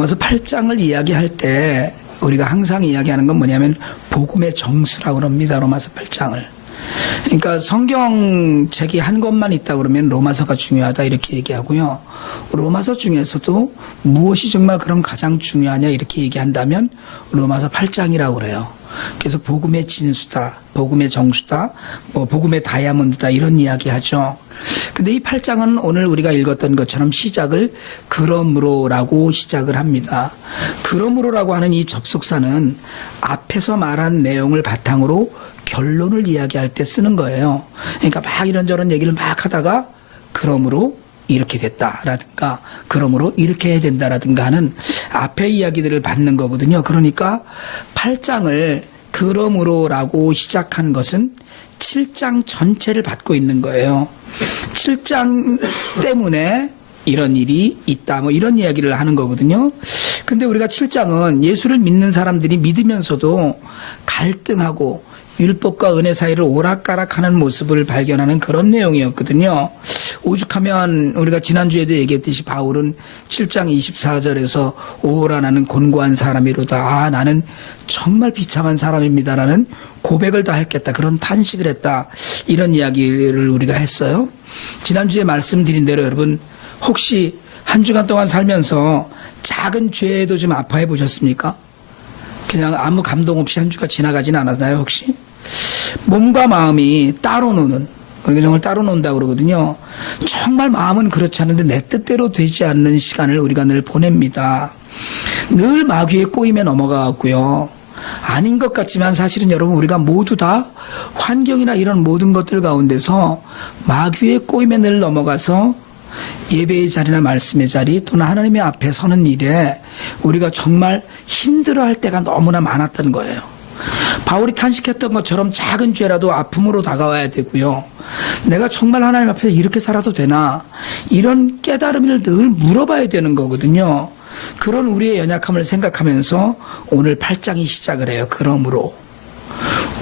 로마서 8장을 이야기할 때 우리가 항상 이야기하는 건 뭐냐면 복음의 정수라고 합니다. 로마서 8장을. 그러니까 성경책이 한 권만 있다 그러면 로마서가 중요하다 이렇게 얘기하고요. 로마서 중에서도 무엇이 정말 그럼 가장 중요하냐 이렇게 얘기한다면 로마서 8장이라고 그래요. 그래서 복음의 진수다, 복음의 정수다, 뭐 복음의 다이아몬드다 이런 이야기 하죠. 근데 이 8장은 오늘 우리가 읽었던 것처럼 시작을 그러므로라고 시작을 합니다. 그러므로라고 하는 이 접속사는 앞에서 말한 내용을 바탕으로 결론을 이야기할 때 쓰는 거예요. 그러니까 막 이런저런 얘기를 막 하다가 그러므로 이렇게 됐다라든가 그러므로 이렇게 해야 된다라든가 하는 앞의 이야기들을 받는 거거든요. 그러니까 8장을 그러므로라고 시작한 것은 7장 전체를 받고 있는 거예요. 7장 때문에 이런 일이 있다 뭐 이런 이야기를 하는 거거든요. 근데 우리가 7장은 예수를 믿는 사람들이 믿으면서도 갈등하고 율법과 은혜 사이를 오락가락하는 모습을 발견하는 그런 내용이었거든요. 오죽하면 우리가 지난주에도 얘기했듯이 바울은 7장 24절에서 오호라 나는 곤고한 사람이로다. 아 나는 정말 비참한 사람입니다라는 고백을 다 했겠다. 그런 탄식을 했다. 이런 이야기를 우리가 했어요. 지난주에 말씀드린 대로 여러분 혹시 한 주간 동안 살면서 작은 죄에도 좀 아파해 보셨습니까? 그냥 아무 감동 없이 한 주가 지나가진 않았나요 혹시? 몸과 마음이 따로 노는, 우리가 정말 따로 논다고 그러거든요. 정말 마음은 그렇지 않은데 내 뜻대로 되지 않는 시간을 우리가 늘 보냅니다. 늘 마귀의 꼬임에 넘어가고요. 아닌 것 같지만 사실은 여러분 우리가 모두 다 환경이나 이런 모든 것들 가운데서 마귀의 꼬임에 늘 넘어가서 예배의 자리나 말씀의 자리 또는 하나님의 앞에 서는 일에 우리가 정말 힘들어할 때가 너무나 많았던 거예요. 바울이 탄식했던 것처럼 작은 죄라도 아픔으로 다가와야 되고요. 내가 정말 하나님 앞에서 이렇게 살아도 되나 이런 깨달음을 늘 물어봐야 되는 거거든요. 그런 우리의 연약함을 생각하면서 오늘 8장이 시작을 해요. 그러므로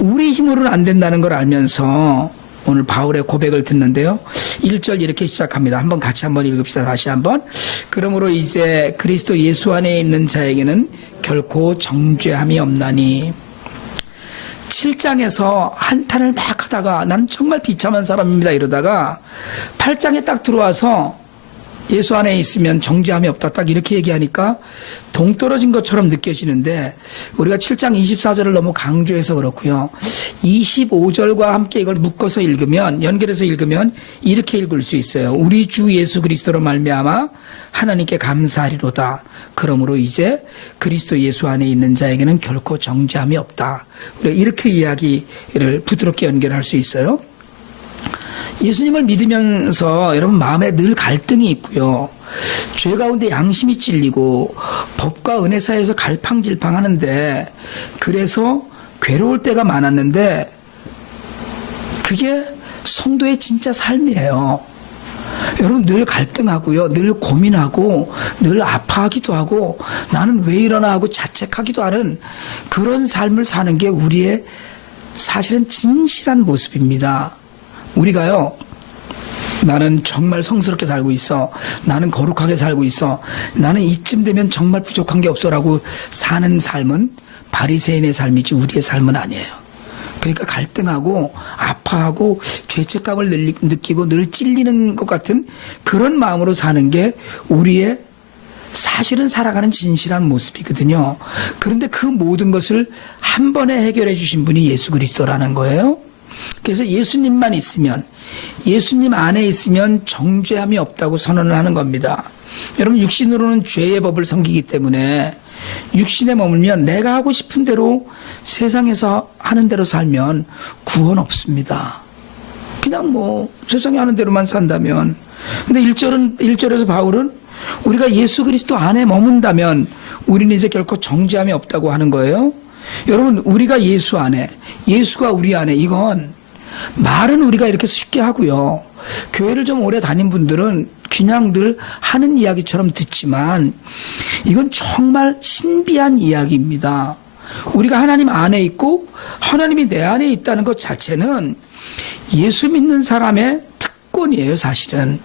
우리 힘으로는 안 된다는 걸 알면서 오늘 바울의 고백을 듣는데요. 1절 이렇게 시작합니다. 한번 같이 한번 읽읍시다. 다시 한번. 그러므로 이제 그리스도 예수 안에 있는 자에게는 결코 정죄함이 없나니. 7장에서 한탄을 막 하다가 나는 정말 비참한 사람입니다 이러다가 8장에 딱 들어와서 예수 안에 있으면 정죄함이 없다 딱 이렇게 얘기하니까 동떨어진 것처럼 느껴지는데 우리가 7장 24절을 너무 강조해서 그렇고요. 25절과 함께 이걸 묶어서 읽으면 연결해서 읽으면 이렇게 읽을 수 있어요. 우리 주 예수 그리스도로 말미암아 하나님께 감사하리로다. 그러므로 이제 그리스도 예수 안에 있는 자에게는 결코 정죄함이 없다. 우리가 이렇게 이야기를 부드럽게 연결할 수 있어요. 예수님을 믿으면서 여러분 마음에 늘 갈등이 있고요. 죄 가운데 양심이 찔리고 법과 은혜 사이에서 갈팡질팡하는데 그래서 괴로울 때가 많았는데 그게 성도의 진짜 삶이에요. 여러분 늘 갈등하고요. 늘 고민하고 늘 아파하기도 하고 나는 왜 이러나 하고 자책하기도 하는 그런 삶을 사는 게 우리의 사실은 진실한 모습입니다. 우리가요, 나는 정말 성스럽게 살고 있어. 나는 거룩하게 살고 있어. 나는 이쯤 되면 정말 부족한 게 없어라고 사는 삶은 바리새인의 삶이지 우리의 삶은 아니에요. 그러니까 갈등하고 아파하고 죄책감을 느끼고 늘 찔리는 것 같은 그런 마음으로 사는 게 우리의 사실은 살아가는 진실한 모습이거든요. 그런데 그 모든 것을 한 번에 해결해 주신 분이 예수 그리스도라는 거예요. 그래서 예수님만 있으면, 예수님 안에 있으면 정죄함이 없다고 선언을 하는 겁니다. 여러분 육신으로는 죄의 법을 섬기기 때문에 육신에 머물면 내가 하고 싶은 대로 세상에서 하는 대로 살면 구원 없습니다. 그냥 뭐 세상에 하는 대로만 산다면. 근데 1절에서 바울은 우리가 예수 그리스도 안에 머문다면 우리는 이제 결코 정죄함이 없다고 하는 거예요. 여러분 우리가 예수 안에, 예수가 우리 안에, 이건 말은 우리가 이렇게 쉽게 하고요. 교회를 좀 오래 다닌 분들은 그냥 늘 하는 이야기처럼 듣지만 이건 정말 신비한 이야기입니다. 우리가 하나님 안에 있고 하나님이 내 안에 있다는 것 자체는 예수 믿는 사람의 특권이에요, 사실은.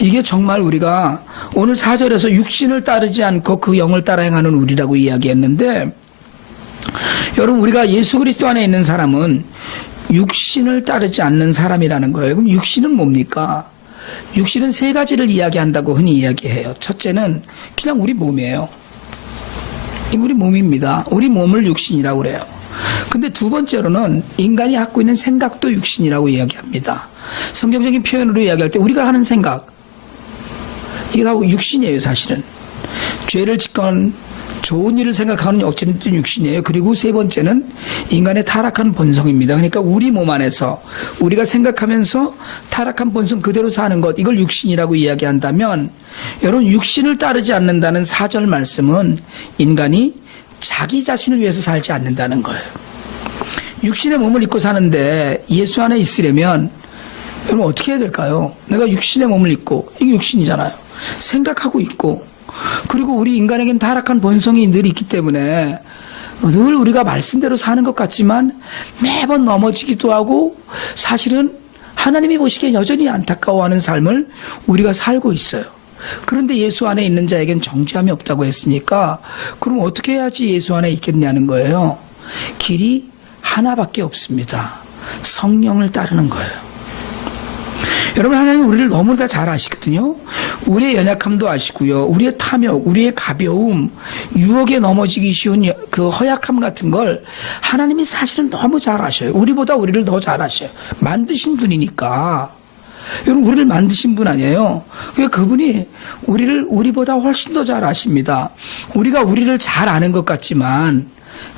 이게 정말 우리가 오늘 4절에서 육신을 따르지 않고 그 영을 따라 행하는 우리라고 이야기했는데, 여러분 우리가 예수 그리스도 안에 있는 사람은 육신을 따르지 않는 사람이라는 거예요. 그럼 육신은 뭡니까? 육신은 세 가지를 이야기한다고 흔히 이야기해요. 첫째는 그냥 우리 몸이에요. 우리 몸입니다. 우리 몸을 육신이라고 그래요. 근데 두 번째로는 인간이 갖고 있는 생각도 육신이라고 이야기합니다. 성경적인 표현으로 이야기할 때 우리가 하는 생각, 이게 다 육신이에요. 사실은 죄를 짓건 좋은 일을 생각하는 어쨌든 육신이에요. 그리고 세 번째는 인간의 타락한 본성입니다. 그러니까 우리 몸 안에서 우리가 생각하면서 타락한 본성 그대로 사는 것, 이걸 육신이라고 이야기한다면, 여러분 육신을 따르지 않는다는 4절 말씀은 인간이 자기 자신을 위해서 살지 않는다는 거예요. 육신의 몸을 입고 사는데 예수 안에 있으려면 여러분 어떻게 해야 될까요? 내가 육신의 몸을 입고, 이게 육신이잖아요. 생각하고 있고, 그리고 우리 인간에겐 타락한 본성이 늘 있기 때문에 늘 우리가 말씀대로 사는 것 같지만 매번 넘어지기도 하고, 사실은 하나님이 보시기에 여전히 안타까워하는 삶을 우리가 살고 있어요. 그런데 예수 안에 있는 자에겐 정죄함이 없다고 했으니까 그럼 어떻게 해야지 예수 안에 있겠냐는 거예요. 길이 하나밖에 없습니다. 성령을 따르는 거예요. 여러분 하나님 우리를 너무 다 잘 아시거든요. 우리의 연약함도 아시고요. 우리의 탐욕, 우리의 가벼움, 유혹에 넘어지기 쉬운 그 허약함 같은 걸 하나님이 사실은 너무 잘 아셔요. 우리보다 우리를 더 잘 아셔요. 만드신 분이니까. 여러분 우리를 만드신 분 아니에요. 그러니까 그분이 우리보다 훨씬 더 잘 아십니다. 우리가 우리를 잘 아는 것 같지만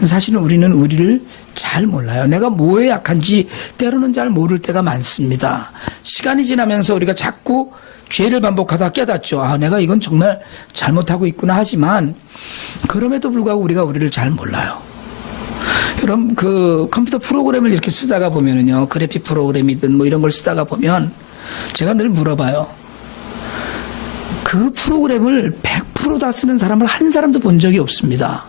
사실은 우리는 우리를 잘 몰라요. 내가 뭐에 약한지 때로는 잘 모를 때가 많습니다. 시간이 지나면서 우리가 자꾸 죄를 반복하다 깨닫죠. 아, 내가 이건 정말 잘못하고 있구나 하지만 그럼에도 불구하고 우리가 우리를 잘 몰라요. 여러분 그 컴퓨터 프로그램을 이렇게 쓰다가 보면은요, 그래픽 프로그램이든 뭐 이런 걸 쓰다가 보면 제가 늘 물어봐요. 그 프로그램을 100% 다 쓰는 사람을 한 사람도 본 적이 없습니다.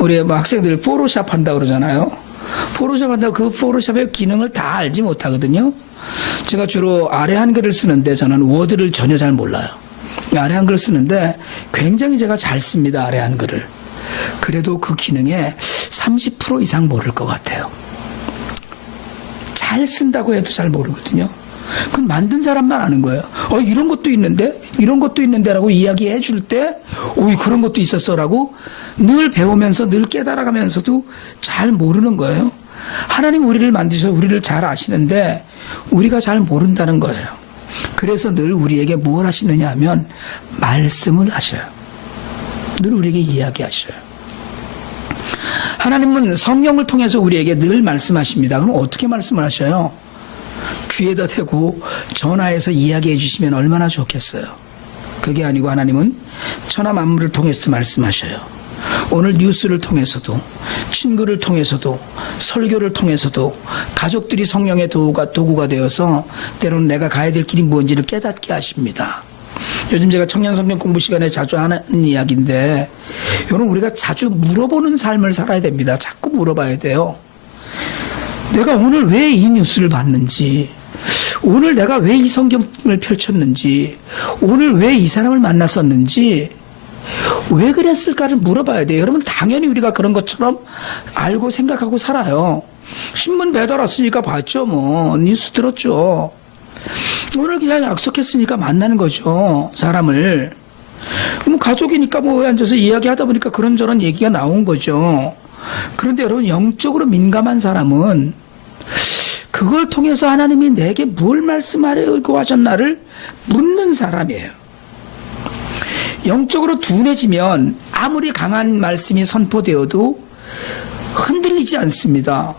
우리 뭐 학생들 포토샵 한다고 그러잖아요. 포토샵 한다고 그 포토샵의 기능을 다 알지 못하거든요. 제가 주로 아래 한글을 쓰는데 저는 워드를 전혀 잘 몰라요. 아래 한글을 쓰는데 굉장히 제가 잘 씁니다. 아래 한글을. 그래도 그 기능에 30% 이상 모를 것 같아요. 잘 쓴다고 해도 잘 모르거든요. 그건 만든 사람만 아는 거예요. 이런 것도 있는데, 이런 것도 있는데라고 이야기해 줄 때, 그런 것도 있었어라고 늘 배우면서 늘 깨달아가면서도 잘 모르는 거예요. 하나님 우리를 만드셔서 우리를 잘 아시는데 우리가 잘 모른다는 거예요. 그래서 늘 우리에게 무엇 하시느냐 하면 말씀을 하셔요. 늘 우리에게 이야기하셔요. 하나님은 성령을 통해서 우리에게 늘 말씀하십니다. 그럼 어떻게 말씀을 하셔요? 귀에다 대고 전화해서 이야기해 주시면 얼마나 좋겠어요. 그게 아니고 하나님은 천하 만물을 통해서도 말씀하셔요. 오늘 뉴스를 통해서도, 친구를 통해서도, 설교를 통해서도 가족들이 성령의 도구가 되어서 때로는 내가 가야 될 길이 무엇인지를 깨닫게 하십니다. 요즘 제가 청년 성경 공부 시간에 자주 하는 이야기인데, 여러분 우리가 자주 물어보는 삶을 살아야 됩니다. 자꾸 물어봐야 돼요. 내가 오늘 왜 이 뉴스를 봤는지, 오늘 내가 왜 이 성경을 펼쳤는지, 오늘 왜 이 사람을 만났었는지, 왜 그랬을까를 물어봐야 돼요. 여러분 당연히 우리가 그런 것처럼 알고 생각하고 살아요. 신문 배달 왔으니까 봤죠. 뭐 뉴스 들었죠. 오늘 그냥 약속했으니까 만나는 거죠. 사람을. 그럼 가족이니까 뭐 앉아서 이야기하다 보니까 그런저런 얘기가 나온 거죠. 그런데 여러분 영적으로 민감한 사람은 그걸 통해서 하나님이 내게 뭘 말씀하려고 하셨나를 묻는 사람이에요. 영적으로 둔해지면 아무리 강한 말씀이 선포되어도 흔들리지 않습니다.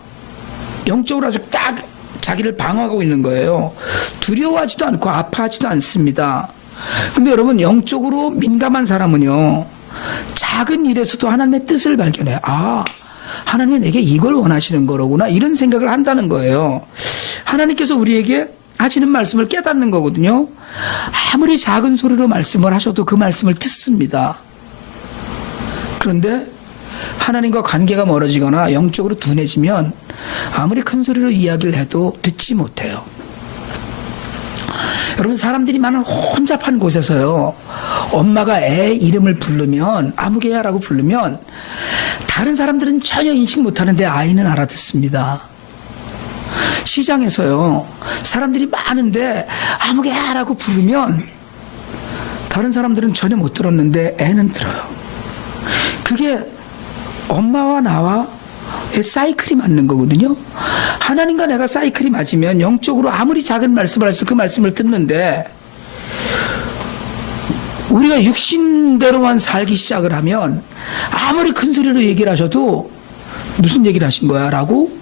영적으로 아주 딱 자기를 방어하고 있는 거예요. 두려워하지도 않고 아파하지도 않습니다. 근데 여러분 영적으로 민감한 사람은요, 작은 일에서도 하나님의 뜻을 발견해요. 아, 하나님이 내게 이걸 원하시는 거로구나, 이런 생각을 한다는 거예요. 하나님께서 우리에게 하시는 말씀을 깨닫는 거거든요. 아무리 작은 소리로 말씀을 하셔도 그 말씀을 듣습니다. 그런데 하나님과 관계가 멀어지거나 영적으로 둔해지면 아무리 큰 소리로 이야기를 해도 듣지 못해요. 여러분, 사람들이 많은 혼잡한 곳에서요, 엄마가 애 이름을 부르면, 아무개야라고 부르면 다른 사람들은 전혀 인식 못하는데 아이는 알아듣습니다. 시장에서요, 사람들이 많은데 아무개야라고 부르면 다른 사람들은 전혀 못 들었는데 애는 들어요. 그게 엄마와 나와 사이클이 맞는 거거든요. 하나님과 내가 사이클이 맞으면 영적으로 아무리 작은 말씀을 해도 그 말씀을 듣는데, 우리가 육신대로만 살기 시작을 하면 아무리 큰 소리로 얘기를 하셔도 무슨 얘기를 하신 거야? 라고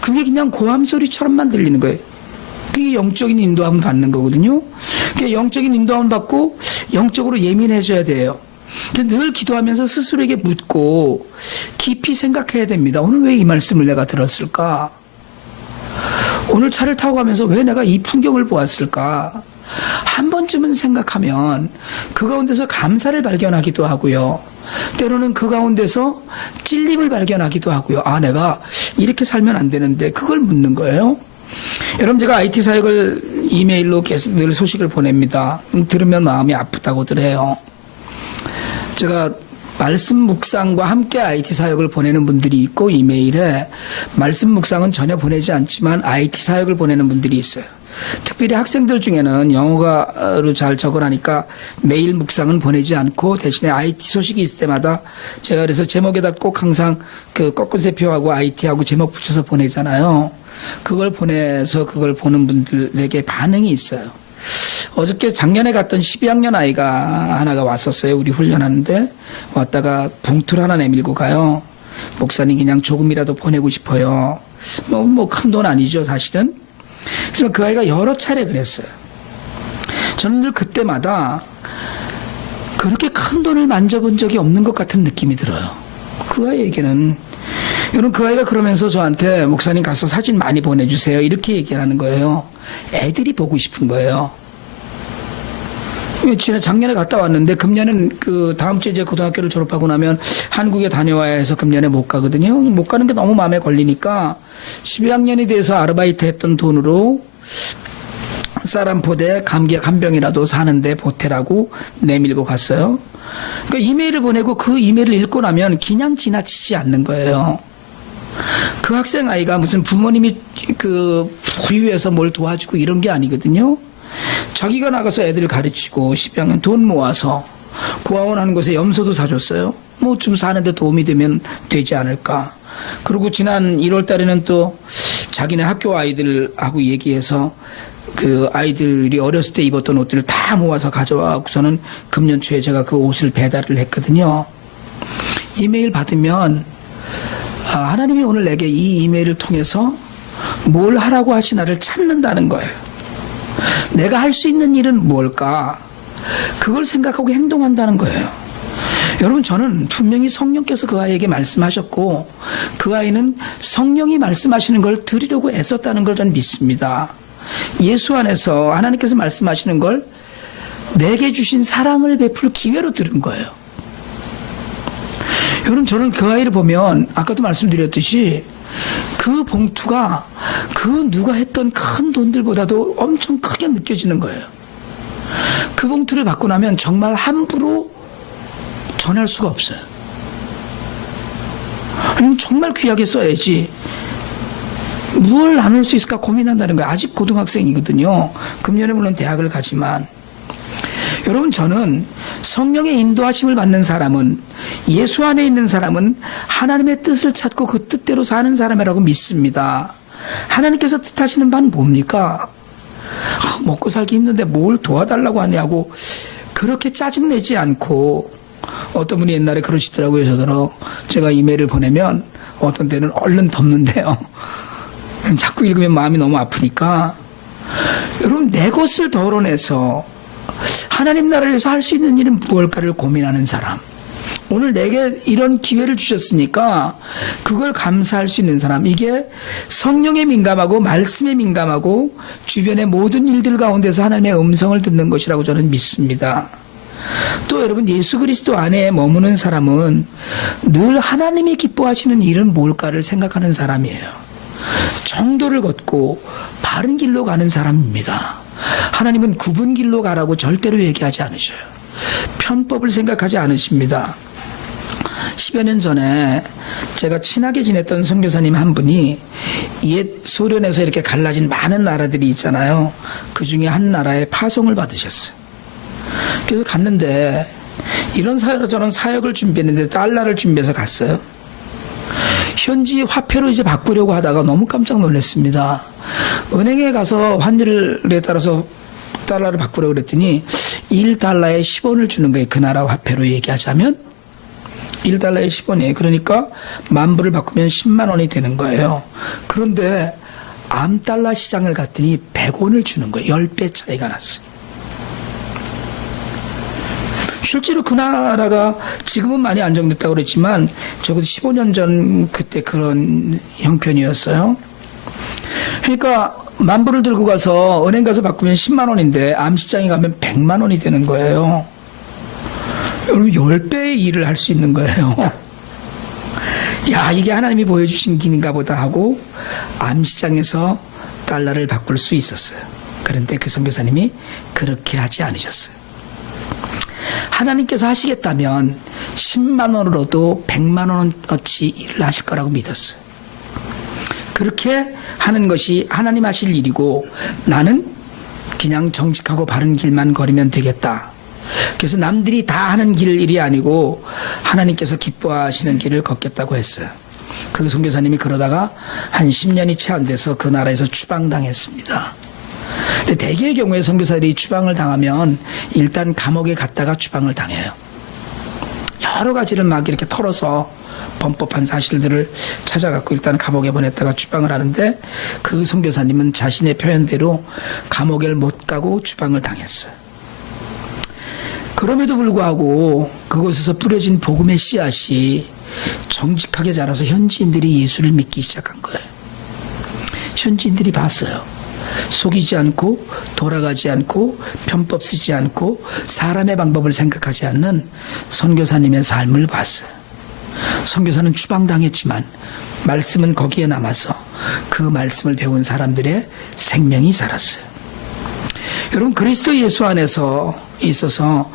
그게 그냥 고함 소리처럼만 들리는 거예요. 그게 영적인 인도함을 받는 거거든요. 그게 영적인 인도함을 받고 영적으로 예민해져야 돼요. 늘 기도하면서 스스로에게 묻고 깊이 생각해야 됩니다. 오늘 왜 이 말씀을 내가 들었을까? 오늘 차를 타고 가면서 왜 내가 이 풍경을 보았을까? 한 번쯤은 생각하면 그 가운데서 감사를 발견하기도 하고요. 때로는 그 가운데서 찔림을 발견하기도 하고요. 아, 내가 이렇게 살면 안 되는데, 그걸 묻는 거예요. 여러분, 제가 IT 사역을 이메일로 계속 늘 소식을 보냅니다. 들으면 마음이 아프다고들 해요. 제가 말씀 묵상과 함께 IT 사역을 보내는 분들이 있고, 이메일에 말씀 묵상은 전혀 보내지 않지만 IT 사역을 보내는 분들이 있어요. 특별히 학생들 중에는 영어로 잘 적어라니까 메일 묵상은 보내지 않고 대신에 IT 소식이 있을 때마다 제가 그래서 제목에다 꼭 항상 그 꺾은새표하고 IT하고 제목 붙여서 보내잖아요. 그걸 보내서 그걸 보는 분들에게 반응이 있어요. 어저께 작년에 갔던 12학년 아이가 하나가 왔었어요. 우리 훈련하는데 왔다가 봉투를 하나 내밀고 가요. 목사님, 그냥 조금이라도 보내고 싶어요. 뭐 큰 돈 아니죠, 사실은. 그래서 그 아이가 여러 차례 그랬어요. 저는 늘 그때마다 그렇게 큰 돈을 만져본 적이 없는 것 같은 느낌이 들어요. 그 아이에게는. 여러분, 그 아이가 그러면서 저한테 목사님 가서 사진 많이 보내주세요, 이렇게 얘기를 하는 거예요. 애들이 보고 싶은 거예요. 작년에 갔다 왔는데 금년은 그 다음 주에 이제 고등학교를 졸업하고 나면 한국에 다녀와야 해서 금년에 못 가거든요. 못 가는 게 너무 마음에 걸리니까 12학년이 돼서 아르바이트 했던 돈으로 쌀 한 포대 감기약 한 병이라도 사는데 보태라고 내밀고 갔어요. 그러니까 이메일을 보내고 그 이메일을 읽고 나면 그냥 지나치지 않는 거예요. 그 학생 아이가 무슨 부모님이 그 부유해서 뭘 도와주고 이런 게 아니거든요. 자기가 나가서 애들을 가르치고 12학년 돈 모아서 고아원 하는 곳에 염소도 사줬어요. 뭐 좀 사는데 도움이 되면 되지 않을까. 그리고 지난 1월 달에는 또 자기네 학교 아이들하고 얘기해서 그 아이들이 어렸을 때 입었던 옷들을 다 모아서 가져와서는 금년 초에 제가 그 옷을 배달을 했거든요. 이메일 받으면 하나님이 오늘 내게 이 이메일을 통해서 뭘 하라고 하시나를 찾는다는 거예요. 내가 할 수 있는 일은 뭘까? 그걸 생각하고 행동한다는 거예요. 여러분, 저는 분명히 성령께서 그 아이에게 말씀하셨고 그 아이는 성령이 말씀하시는 걸 들으려고 애썼다는 걸 저는 믿습니다. 예수 안에서 하나님께서 말씀하시는 걸 내게 주신 사랑을 베풀 기회로 들은 거예요. 여러분, 저는 그 아이를 보면 아까도 말씀드렸듯이 그 봉투가 그 누가 했던 큰 돈들보다도 엄청 크게 느껴지는 거예요. 그 봉투를 받고 나면 정말 함부로 전할 수가 없어요. 아니면 정말 귀하게 써야지 무엇을 나눌 수 있을까 고민한다는 거예요. 아직 고등학생이거든요. 금년에 물론 대학을 가지만. 여러분, 저는 성령의 인도하심을 받는 사람은, 예수 안에 있는 사람은 하나님의 뜻을 찾고 그 뜻대로 사는 사람이라고 믿습니다. 하나님께서 뜻하시는 바는 뭡니까? 먹고 살기 힘든데 뭘 도와달라고 하냐고 그렇게 짜증내지 않고, 어떤 분이 옛날에 그러시더라고요. 저더러 제가 이메일을 보내면 어떤 때는 얼른 덮는데요. 자꾸 읽으면 마음이 너무 아프니까. 여러분, 내 것을 덜어내서 하나님 나라를 위해서 할 수 있는 일은 무엇일까를 고민하는 사람. 오늘 내게 이런 기회를 주셨으니까 그걸 감사할 수 있는 사람. 이게 성령에 민감하고 말씀에 민감하고 주변의 모든 일들 가운데서 하나님의 음성을 듣는 것이라고 저는 믿습니다. 또 여러분, 예수 그리스도 안에 머무는 사람은 늘 하나님이 기뻐하시는 일은 뭘까를 생각하는 사람이에요. 정도를 걷고 바른 길로 가는 사람입니다. 하나님은 굽은 길로 가라고 절대로 얘기하지 않으셔요. 편법을 생각하지 않으십니다. 10여 년 전에 제가 친하게 지냈던 선교사님 한 분이 옛 소련에서 이렇게 갈라진 많은 나라들이 있잖아요. 그 중에 한 나라에 파송을 받으셨어요. 그래서 갔는데 이런 저런 사역을 준비했는데 달러를 준비해서 갔어요. 현지 화폐로 이제 바꾸려고 하다가 너무 깜짝 놀랐습니다. 은행에 가서 환율에 따라서 달러를 바꾸려고 그랬더니 1달러에 10원을 주는 거예요. 그 나라 화폐로 얘기하자면 1달러에 10원이에요. 그러니까 10,000불을 바꾸면 10만 원이 되는 거예요. 그런데 암달러 시장을 갔더니 100원을 주는 거예요. 10배 차이가 났어요. 실제로 그 나라가 지금은 많이 안정됐다고 그랬지만 적어도 15년 전 그때 그런 형편이었어요. 그러니까 10,000불을 들고 가서 은행 가서 바꾸면 10만 원인데 암시장에 가면 100만 원이 되는 거예요. 여러분 10배의 일을 할 수 있는 거예요. 야, 이게 하나님이 보여주신 길인가 보다 하고 암시장에서 달러를 바꿀 수 있었어요. 그런데 그 선교사님이 그렇게 하지 않으셨어요. 하나님께서 하시겠다면 10만 원으로도 100만 원어치 일을 하실 거라고 믿었어요. 그렇게 하는 것이 하나님 하실 일이고 나는 그냥 정직하고 바른 길만 걸으면 되겠다. 그래서 남들이 다 하는 일이 아니고 하나님께서 기뻐하시는 길을 걷겠다고 했어요. 그 선교사님이 그러다가 한 10년이 채 안 돼서 그 나라에서 추방당했습니다. 근데 대개의 경우에 선교사들이 추방을 당하면 일단 감옥에 갔다가 추방을 당해요. 여러 가지를 막 이렇게 털어서 범법한 사실들을 찾아갖고 일단 감옥에 보냈다가 추방을 하는데 그 선교사님은 자신의 표현대로 감옥에 못 가고 추방을 당했어요. 그럼에도 불구하고 그곳에서 뿌려진 복음의 씨앗이 정직하게 자라서 현지인들이 예수를 믿기 시작한 거예요. 현지인들이 봤어요. 속이지 않고 돌아가지 않고 편법 쓰지 않고 사람의 방법을 생각하지 않는 선교사님의 삶을 봤어요. 선교사는 추방당했지만 말씀은 거기에 남아서 그 말씀을 배운 사람들의 생명이 살았어요. 여러분 그리스도 예수 안에서 있어서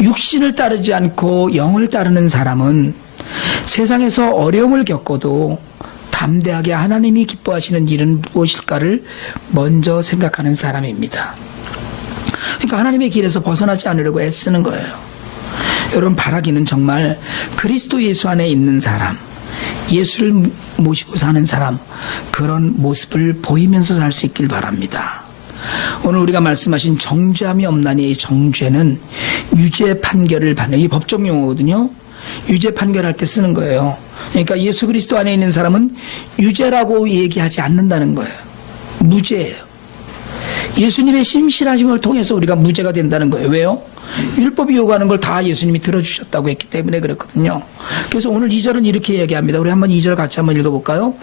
육신을 따르지 않고 영을 따르는 사람은 세상에서 어려움을 겪어도 담대하게 하나님이 기뻐하시는 일은 무엇일까를 먼저 생각하는 사람입니다. 그러니까 하나님의 길에서 벗어나지 않으려고 애쓰는 거예요. 여러분 바라기는 정말 그리스도 예수 안에 있는 사람, 예수를 모시고 사는 사람, 그런 모습을 보이면서 살 수 있길 바랍니다. 오늘 우리가 말씀하신 정죄함이 없나니 이 정죄는 유죄 판결을 받는 이 법적 용어거든요. 유죄 판결할 때 쓰는 거예요. 그러니까 예수 그리스도 안에 있는 사람은 유죄라고 얘기하지 않는다는 거예요. 무죄예요. 예수님의 심실하심을 통해서 우리가 무죄가 된다는 거예요. 왜요? 율법이 요구하는 걸 다 예수님이 들어주셨다고 했기 때문에 그렇거든요. 그래서 오늘 2절은 이렇게 얘기합니다. 우리 한번 2절 같이 한번 읽어볼까요?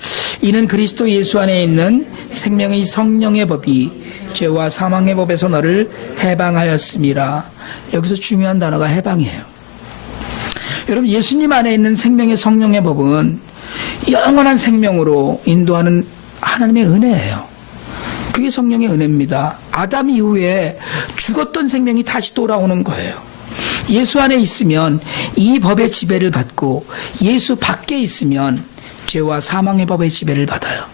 이는 그리스도 예수 안에 있는 생명의 성령의 법이 죄와 사망의 법에서 너를 해방하였음이라. 여기서 중요한 단어가 해방이에요. 여러분 예수님 안에 있는 생명의 성령의 법은 영원한 생명으로 인도하는 하나님의 은혜예요. 그게 성령의 은혜입니다. 아담 이후에 죽었던 생명이 다시 돌아오는 거예요. 예수 안에 있으면 이 법의 지배를 받고 예수 밖에 있으면 죄와 사망의 법의 지배를 받아요.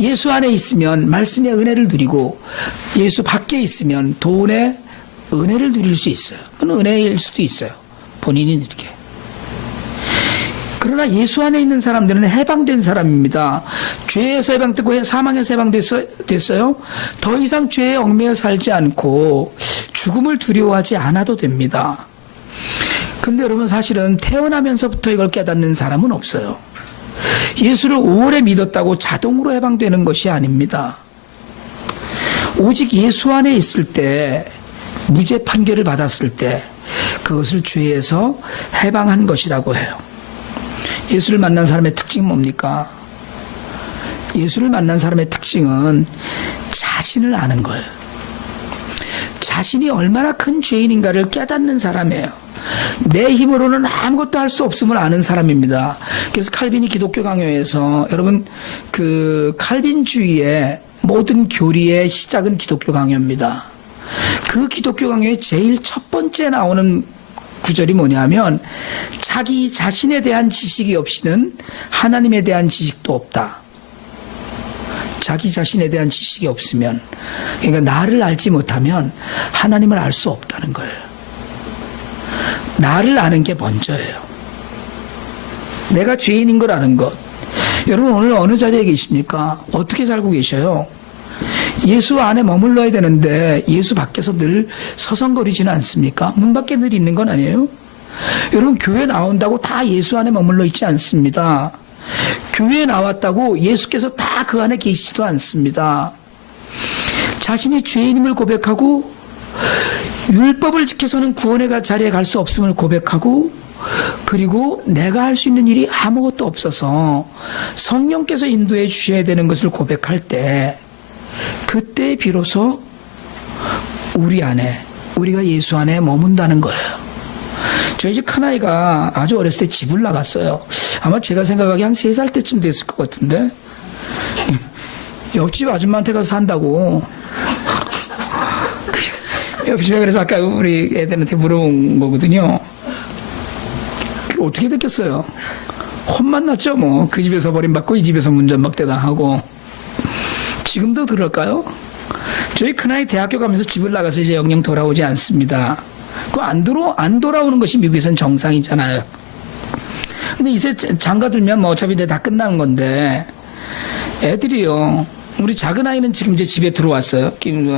예수 안에 있으면 말씀의 은혜를 누리고 예수 밖에 있으면 돈의 은혜를 누릴 수 있어요. 그건 은혜일 수도 있어요. 본인이 누리게. 그러나 예수 안에 있는 사람들은 해방된 사람입니다. 죄에서 해방됐고 사망에서 해방됐어요. 더 이상 죄에 얽매여 살지 않고 죽음을 두려워하지 않아도 됩니다. 그런데 여러분 사실은 태어나면서부터 이걸 깨닫는 사람은 없어요. 예수를 오래 믿었다고 자동으로 해방되는 것이 아닙니다. 오직 예수 안에 있을 때 무죄 판결을 받았을 때 그것을 죄에서 해방한 것이라고 해요. 예수를 만난 사람의 특징은 뭡니까? 예수를 만난 사람의 특징은 자신을 아는 거예요. 자신이 얼마나 큰 죄인인가를 깨닫는 사람이에요. 내 힘으로는 아무것도 할 수 없음을 아는 사람입니다. 그래서 칼빈이 기독교 강요에서 여러분 그 칼빈주의에 모든 교리의 시작은 기독교 강요입니다. 그 기독교 강요의 제일 첫 번째 나오는 구절이 뭐냐면 자기 자신에 대한 지식이 없이는 하나님에 대한 지식도 없다. 자기 자신에 대한 지식이 없으면, 그러니까 나를 알지 못하면 하나님을 알 수 없다는 거예요. 나를 아는 게 먼저예요. 내가 죄인인 걸 아는 것. 여러분 오늘 어느 자리에 계십니까? 어떻게 살고 계셔요? 예수 안에 머물러야 되는데 예수 밖에서 늘 서성거리지는 않습니까? 문 밖에 늘 있는 건 아니에요? 여러분 교회 나온다고 다 예수 안에 머물러 있지 않습니다. 교회에 나왔다고 예수께서 다 그 안에 계시지도 않습니다. 자신이 죄인임을 고백하고 율법을 지켜서는 구원의 자리에 갈 수 없음을 고백하고, 그리고 내가 할 수 있는 일이 아무것도 없어서 성령께서 인도해 주셔야 되는 것을 고백할 때, 그때 비로소 우리가 예수 안에 머문다는 거예요. 저희 집 큰아이가 아주 어렸을 때 집을 나갔어요. 아마 제가 생각하기에 한 3살 때쯤 됐을 것 같은데, 옆집 아줌마한테 가서 산다고. 옆집에, 그래서 아까 우리 애들한테 물어본 거거든요. 어떻게 됐겠어요? 혼만 났죠, 뭐. 그 집에서 버림받고 이 집에서 문전박대 당하고. 지금도 그럴까요? 저희 큰아이 대학교 가면서 집을 나가서 이제 영영 돌아오지 않습니다. 안 돌아오는 것이 미국에서는 정상이잖아요. 근데 이제 장가 들면 뭐 어차피 이제 다 끝나는 건데, 애들이요. 우리 작은 아이는 지금 이제 집에 들어왔어요.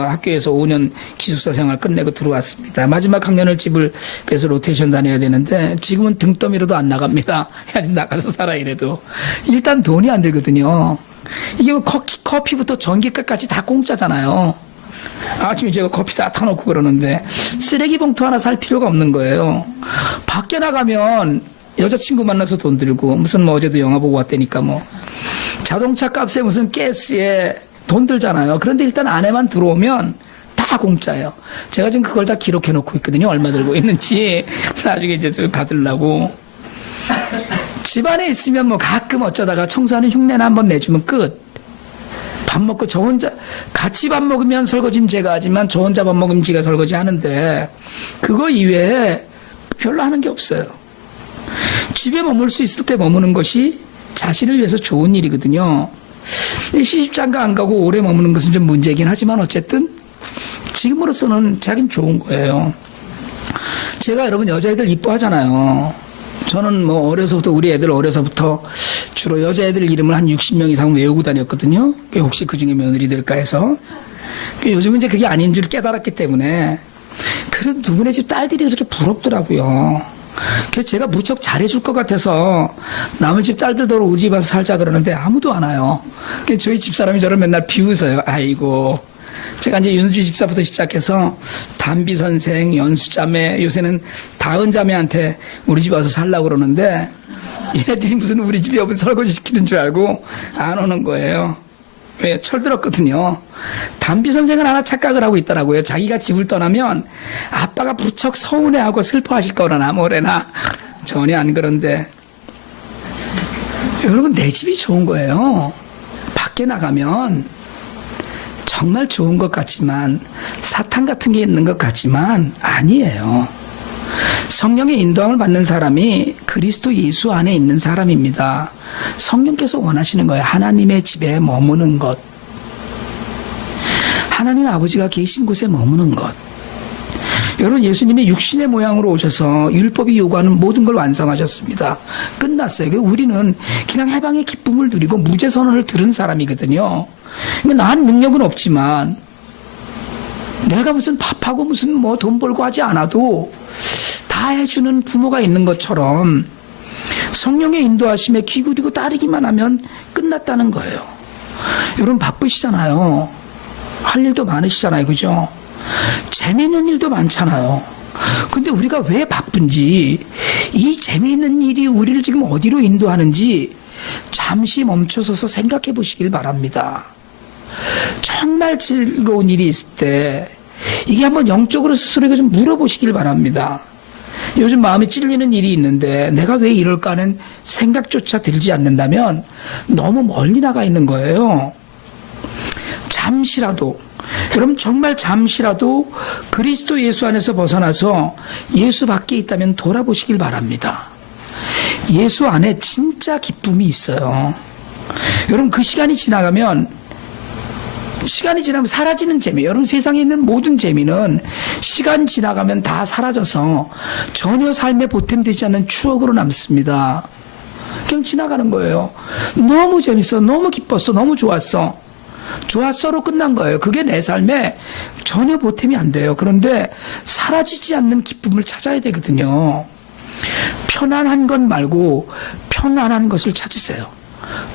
학교에서 5년 기숙사 생활 끝내고 들어왔습니다. 마지막 학년을 집을 빼서 로테이션 다녀야 되는데, 지금은 등더미로도 안 나갑니다. 나가서 살아 이래도. 일단 돈이 안 들거든요. 이게 뭐 커피부터 전기값까지 다 공짜잖아요. 아침에 제가 커피 다 타놓고 그러는데 쓰레기 봉투 하나 살 필요가 없는 거예요. 밖에 나가면 여자친구 만나서 돈 들고, 무슨 뭐 어제도 영화 보고 왔다니까 뭐 자동차 값에 무슨 가스에 돈 들잖아요. 그런데 일단 안에만 들어오면 다 공짜예요. 제가 지금 그걸 다 기록해 놓고 있거든요. 얼마 들고 있는지 나중에 이제 좀 받으려고. 집안에 있으면 뭐 가끔 어쩌다가 청소하는 흉내나 한번 내주면 끝. 밥 먹고 저 혼자, 같이 밥 먹으면 설거지는 제가 하지만 저 혼자 밥 먹으면 지가 설거지 하는데, 그거 이외에 별로 하는 게 없어요. 집에 머물 수 있을 때 머무는 것이 자신을 위해서 좋은 일이거든요. 시집장가 안 가고 오래 머무는 것은 좀 문제이긴 하지만 어쨌든 지금으로서는 자긴 좋은 거예요. 제가 여러분 여자애들 이뻐하잖아요. 저는 뭐 어려서부터, 우리 애들 어려서부터 주로 여자애들 이름을 한 60명 이상 외우고 다녔거든요. 혹시 그 중에 며느리 될까 해서. 요즘은 이제 그게 아닌 줄 깨달았기 때문에. 그래도 누구네 집 딸들이 그렇게 부럽더라고요. 그래서 제가 무척 잘해줄 것 같아서 남의 집 딸들도 우리 집 와서 살자 그러는데 아무도 안 와요. 그래서 저희 집사람이 저를 맨날 비웃어요. 아이고. 제가 이제 윤주 집사부터 시작해서 담비 선생, 연수자매, 요새는 다은자매한테 우리 집 와서 살라고 그러는데, 얘들이 무슨 우리 집에 오면 설거지 시키는 줄 알고 안 오는 거예요. 왜? 철들었거든요. 담비 선생은 하나 착각을 하고 있더라고요. 자기가 집을 떠나면 아빠가 무척 서운해하고 슬퍼하실 거라나 뭐래나. 전혀 안 그런데. 여러분, 내 집이 좋은 거예요. 밖에 나가면 정말 좋은 것 같지만, 사탄 같은 게 있는 것 같지만 아니에요. 성령의 인도함을 받는 사람이 그리스도 예수 안에 있는 사람입니다. 성령께서 원하시는 거예요. 하나님의 집에 머무는 것. 하나님 아버지가 계신 곳에 머무는 것. 여러분, 예수님이 육신의 모양으로 오셔서 율법이 요구하는 모든 걸 완성하셨습니다. 끝났어요. 우리는 그냥 해방의 기쁨을 누리고 무죄 선언을 들은 사람이거든요. 난 능력은 없지만, 내가 무슨 밥하고 무슨 뭐 돈 벌고 하지 않아도 다 해주는 부모가 있는 것처럼 성령의 인도하심에 귀 기울이고 따르기만 하면 끝났다는 거예요. 여러분, 바쁘시잖아요. 할 일도 많으시잖아요. 그죠? 재미있는 일도 많잖아요. 근데 우리가 왜 바쁜지, 이 재미있는 일이 우리를 지금 어디로 인도하는지 잠시 멈춰서서 생각해 보시길 바랍니다. 정말 즐거운 일이 있을 때 이게 한번 영적으로 스스로에게 좀 물어보시길 바랍니다. 요즘 마음이 찔리는 일이 있는데 내가 왜 이럴까 하는 생각조차 들지 않는다면 너무 멀리 나가 있는 거예요. 잠시라도, 여러분 정말 잠시라도 그리스도 예수 안에서 벗어나서 예수 밖에 있다면 돌아보시길 바랍니다. 예수 안에 진짜 기쁨이 있어요. 여러분 그 시간이 지나면 사라지는 재미, 여러분 세상에 있는 모든 재미는 시간 지나가면 다 사라져서 전혀 삶에 보탬되지 않는 추억으로 남습니다. 그냥 지나가는 거예요. 너무 재밌어, 너무 기뻤어, 너무 좋았어로 끝난 거예요. 그게 내 삶에 전혀 보탬이 안 돼요. 그런데 사라지지 않는 기쁨을 찾아야 되거든요. 편안한 것 말고 편안한 것을 찾으세요.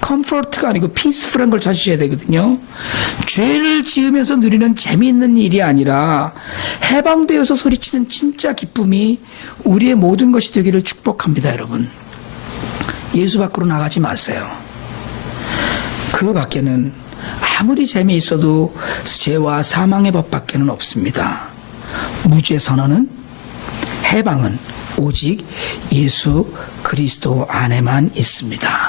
컴포트가 아니고 피스풀한 걸 찾으셔야 되거든요. 죄를 지으면서 누리는 재미있는 일이 아니라 해방되어서 소리치는 진짜 기쁨이 우리의 모든 것이 되기를 축복합니다. 여러분, 예수 밖으로 나가지 마세요. 그 밖에는 아무리 재미있어도 죄와 사망의 법 밖에는 없습니다. 무죄 선언은, 해방은 오직 예수 그리스도 안에만 있습니다.